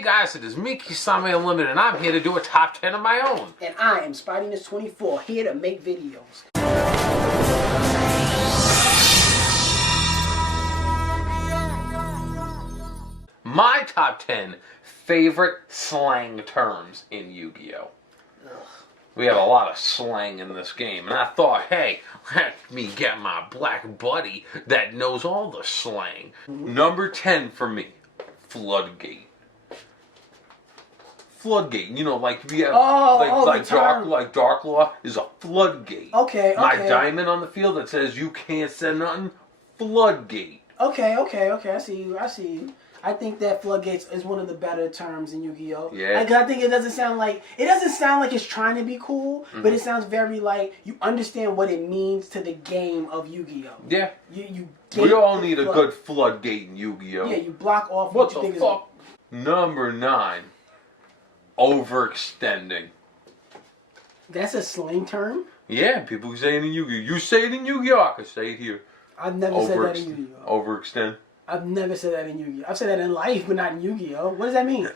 Hey guys, it is me, Kisame Unlimited, and I'm here to do a top 10 of my own. And I am Spidey24, here to make videos. My top 10 favorite slang terms in Yu-Gi-Oh! We have a lot of slang in this game, and I thought, hey, let me get my black buddy that knows all the slang. Number 10 for me, Floodgate. Floodgate, you know, like we have Dark Law is a floodgate. Okay. My diamond on the field that says you can't say nothing, Floodgate. Okay. I see you. I think that Floodgates is one of the better terms in Yu-Gi-Oh. Yeah. I think it doesn't sound like it's trying to be cool, but it sounds very like you understand what it means to the game of Yu-Gi-Oh. Yeah. We all need a good floodgate in Yu-Gi-Oh. Yeah, you block off what you the think fuck? Number 9, overextending. That's a slang term? Yeah, people say it in Yu-Gi-Oh. You say it in Yu-Gi-Oh, I can say it here. I've never said that in Yu-Gi-Oh. Overextend. I've never said that in Yu-Gi-Oh. I've said that in life, but not in Yu-Gi-Oh. What does that mean?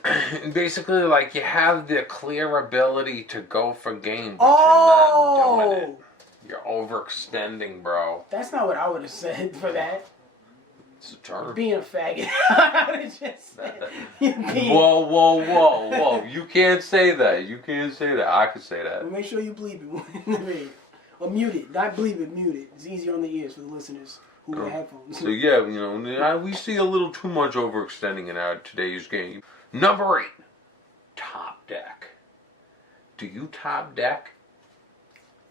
Basically, like you have the clear ability to go for game, but you're not doing it. You're overextending, bro. That's not what I would have said for that. It's a term. Being a faggot. I would have just said. Whoa. You can't say that. You can't say that. I can say that. Make sure you bleep it. Or mute it. Not bleep it, mute it. It's easier on the ears for the listeners who wear headphones. So yeah, you know, we see a little too much overextending in our today's game. Number 8, top deck. Do you top deck?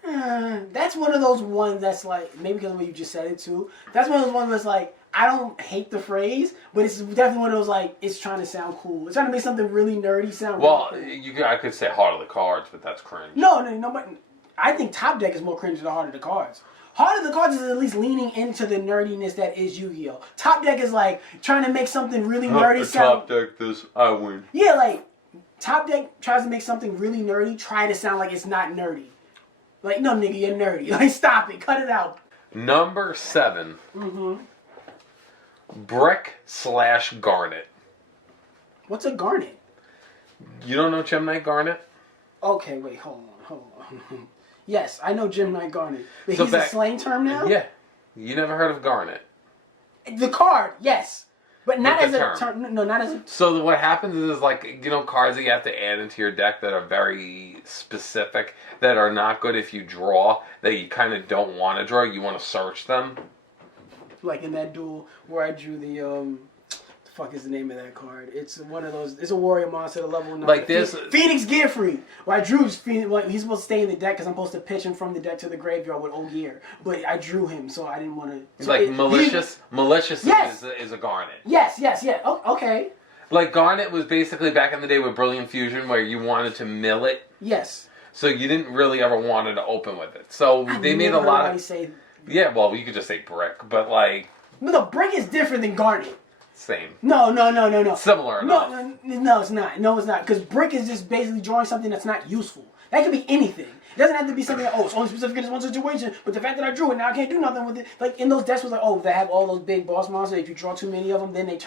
That's one of those ones that's like, maybe because of what you just said it too, that's one of those ones that's like, I don't hate the phrase, but it's definitely one of those like, it's trying to sound cool. It's trying to make something really nerdy sound really cool. I could say Heart of the Cards, but that's cringe. No, but I think top deck is more cringe than Heart of the Cards. Heart of the Cards is at least leaning into the nerdiness that is Yu-Gi-Oh! Top deck is like trying to make something really nerdy sound. Top deck this, I win. Yeah, like, top deck tries to make something really nerdy, try to sound like it's not nerdy. Like, no, nigga, you're nerdy. Like, stop it. Cut it out. Number 7. Brick/Garnet. What's a Garnet? You don't know Gemini Garnet? Okay, wait, hold on. Yes, I know Gemini Garnet. But so he's a slang term now? Yeah. You never heard of Garnet? The card, yes. But not as a term. No, not as a... So what happens is, like, you know, cards that you have to add into your deck that are very specific, that are not good if you draw, that you kind of don't want to draw, you want to search them. Like in that duel where I drew the fuck is the name of that card? It's one of those. It's a warrior monster at level 9. Like this, Phoenix Gearfried. Where I drew Phoenix. Like, he's supposed to stay in the deck because I'm supposed to pitch him from the deck to the graveyard with Ogier. But I drew him, so I didn't want to. So like malicious. Malicious is a Garnet. Yes. Oh, okay. Like Garnet was basically back in the day with Brilliant Fusion, where you wanted to mill it. Yes. So you didn't really ever wanted to open with it. So they made a lot of. Yeah, well, you could just say brick, but like. No, the brick is different than Garnet. Same. No. Similar enough. No, it's not. No, it's not. Because brick is just basically drawing something that's not useful. That could be anything. It doesn't have to be something that, it's only specific in this one situation, but the fact that I drew it, now I can't do nothing with it. Like, in those decks was like, they have all those big boss monsters. If you draw too many of them, then they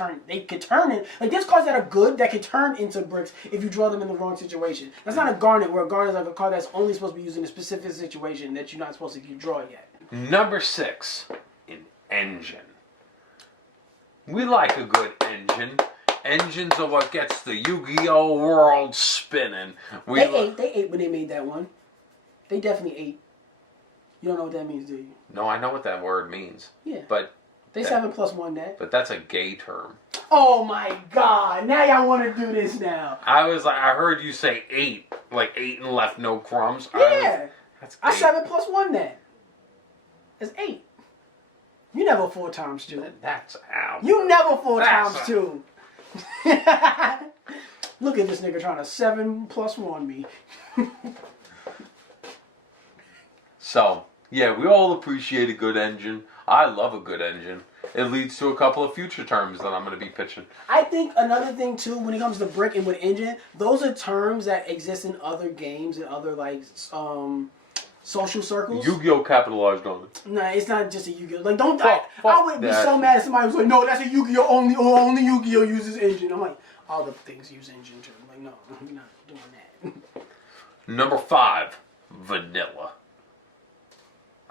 could turn it. Like, there's cards that are good that could turn into bricks if you draw them in the wrong situation. That's not a Garnet, where a Garnet is like a card that's only supposed to be used in a specific situation that you're not supposed to draw yet. Number 6, an engine. We like a good engine. Engines are what gets the Yu-Gi-Oh! World spinning. They ate when they made that one. They definitely ate. You don't know what that means, do you? No, I know what that word means. Yeah. But they 7+1 that. But that's a gay term. Oh my God! Now y'all want to do this now. I heard you say 8, like 8 and left no crumbs. Yeah. I 7+1 that. That's 8. You never 4 times 2. That's out. You never 4 times 2. Look at this nigga trying to 7+1 me. So, yeah, we all appreciate a good engine. I love a good engine. It leads to a couple of future terms that I'm going to be pitching. I think another thing, too, when it comes to brick and with engine, those are terms that exist in other games and other, like, social circles. Yu-Gi-Oh! Capitalized on it. Nah, it's not just a Yu-Gi-Oh! Like, I would be so mad if somebody was like, no, that's a Yu-Gi-Oh! Only Yu-Gi-Oh! uses engine. I'm like, all the things use engine too. Like, no, we're not doing that. Number 5, vanilla.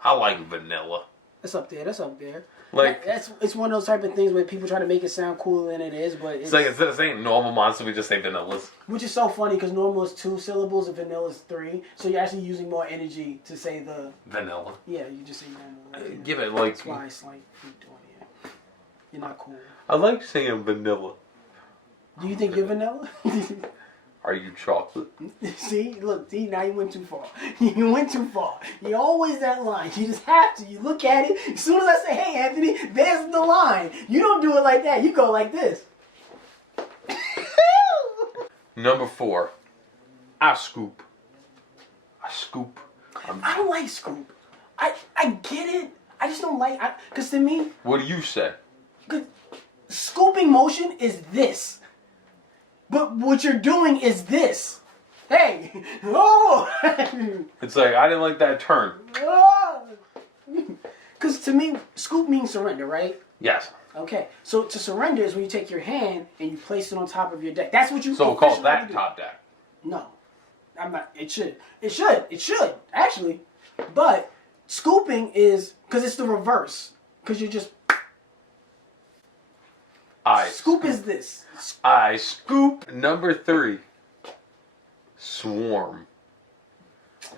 I like vanilla. That's up there. That's up there. Like it's one of those type of things where people try to make it sound cooler than it is, but it's like instead of saying normal monster, we just say vanillas. Which is so funny because normal is 2 syllables and vanilla is 3, so you're actually using more energy to say the vanilla. Yeah, you just say normal. Like, give it like. That's why it's like you're doing it. You're not cool. I like saying vanilla. Do you think you're vanilla? Are you chocolate? See, look, now you went too far. You went too far. You're always that line. You just have to. You look at it. As soon as I say, hey, Anthony, there's the line. You don't do it like that. You go like this. Number 4, I scoop. I don't like scoop. I get it. I just don't like, because to me. What do you say? Scooping motion is this. But what you're doing is this. Hey! Oh! It's like, I didn't like that turn. Because to me, scoop means surrender, right? Yes. Okay. So to surrender is when you take your hand and you place it on top of your deck. That's what you... So we'll call that top deck. No. I'm not... It should. It should, actually. But scooping is... Because it's the reverse. Because you're just... Scoop is this. I scoop. Number 3, swarm.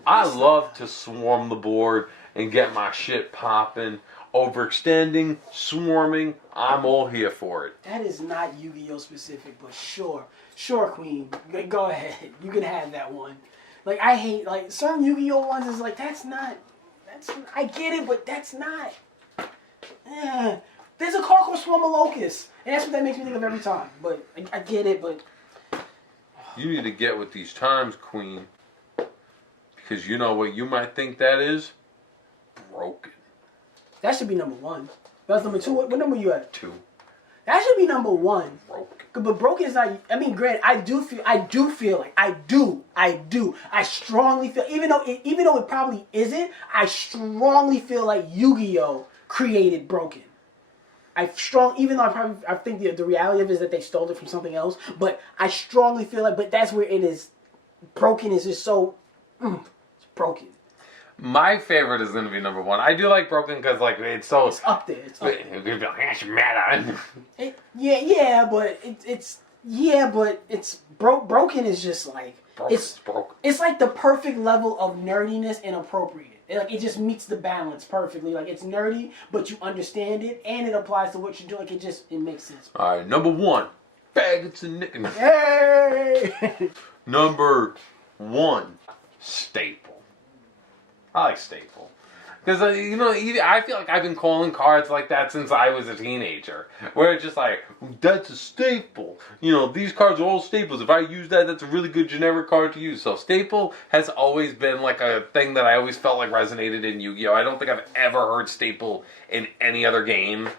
I love to swarm the board and get my shit popping. Overextending, swarming, I'm all here for it. That is not Yu-Gi-Oh specific, but sure. Sure, Queen. Go ahead. You can have that one. Like, I hate, like, some Yu-Gi-Oh ones is like, I get it, but that's not. There's a card called Swarm of Locusts. And that's what that makes me think of every time. But I get it, but... You need to get with these times, Queen. Because you know what you might think that is? Broken. That should be number 1. That's number 2. What number you at? 2. That should be number 1. Broken. But broken is not... I mean, granted, I do feel like... I strongly feel... Even though it probably isn't, I strongly feel like Yu-Gi-Oh! Created broken. Even though I think the reality of it is that they stole it from something else, but I strongly feel like, but that's where it is, broken is just so, it's broken. My favorite is going to be number 1. I do like broken because like it's so... It's up there. It's up there. You're going to be like, it's meta. But it's broken is just like, it's broken. It's like the perfect level of nerdiness and appropriate. It just meets the balance perfectly. Like, it's nerdy, but you understand it, and it applies to what you're doing. Like, it makes sense. All right, number 1, faggots and nicknames. Hey! Number 1, staple. I like staple. Because, I feel like I've been calling cards like that since I was a teenager. Where it's just like, that's a staple. These cards are all staples. If I use that, that's a really good generic card to use. So staple has always been like a thing that I always felt like resonated in Yu-Gi-Oh! I don't think I've ever heard staple in any other game.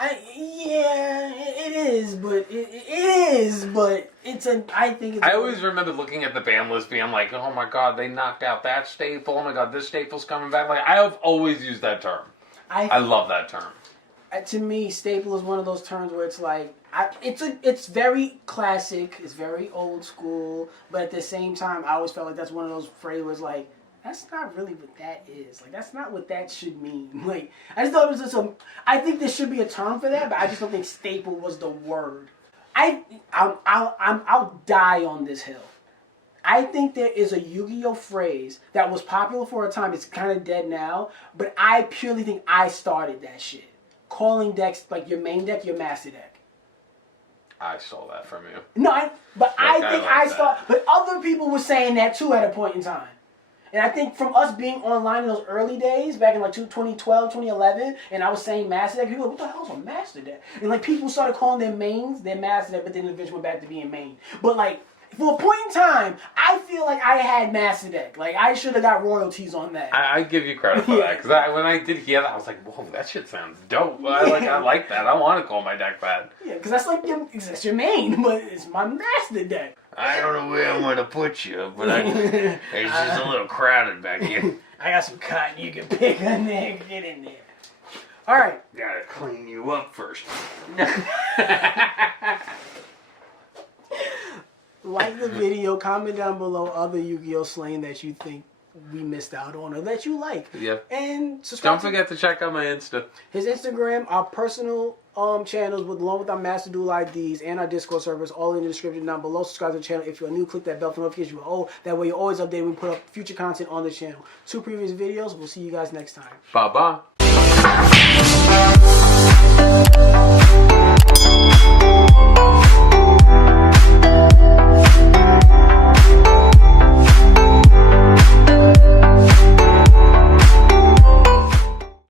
It is, but I always remember looking at the ban list being like, oh my god, they knocked out that staple. Oh my god, this staple's coming back. Like, I have always used that term. I love that term. To me, staple is one of those terms where it's like, it's very classic, it's very old school, but at the same time, I always felt like that's one of those phrases where it's like, that's not really what that is. Like, that's not what that should mean. Like, I just thought it was just I think there should be a term for that, but I just don't think staple was the word. I'll die on this hill. I think there is a Yu-Gi-Oh! Phrase that was popular for a time. It's kind of dead now, but I purely think I started that shit. Calling decks, like your main deck, your master deck. I stole that from you. No, I think I started, but other people were saying that too at a point in time. And I think from us being online in those early days, back in like 2012, 2011, and I was saying master deck, people were like, what the hell is a master deck? And like people started calling their mains their master deck, but then eventually went back to being main. But like, for a point in time, I feel like I had master deck. Like, I should have got royalties on that. I give you credit for that, because when I did hear that, I was like, whoa, that shit sounds dope. I like that. I want to call my deck that. Yeah, because that's like that's your main, but it's my master deck. I don't know where I'm going to put you, but it's just a little crowded back here. I got some cotton you can pick on there. Get in there. All right. Gotta clean you up first. Like the video, comment down below other Yu-Gi-Oh! Slang that you think we missed out on or that you like. Yep. And subscribe. Don't forget to check out my Insta. His Instagram, our personal channels, along with our Master Duel IDs and our Discord servers, all in the description down below. Subscribe to the channel. If you're new, click that bell for notifications. That way you're always updated when we put up future content on the channel. 2 previous videos. We'll see you guys next time. Bye-bye.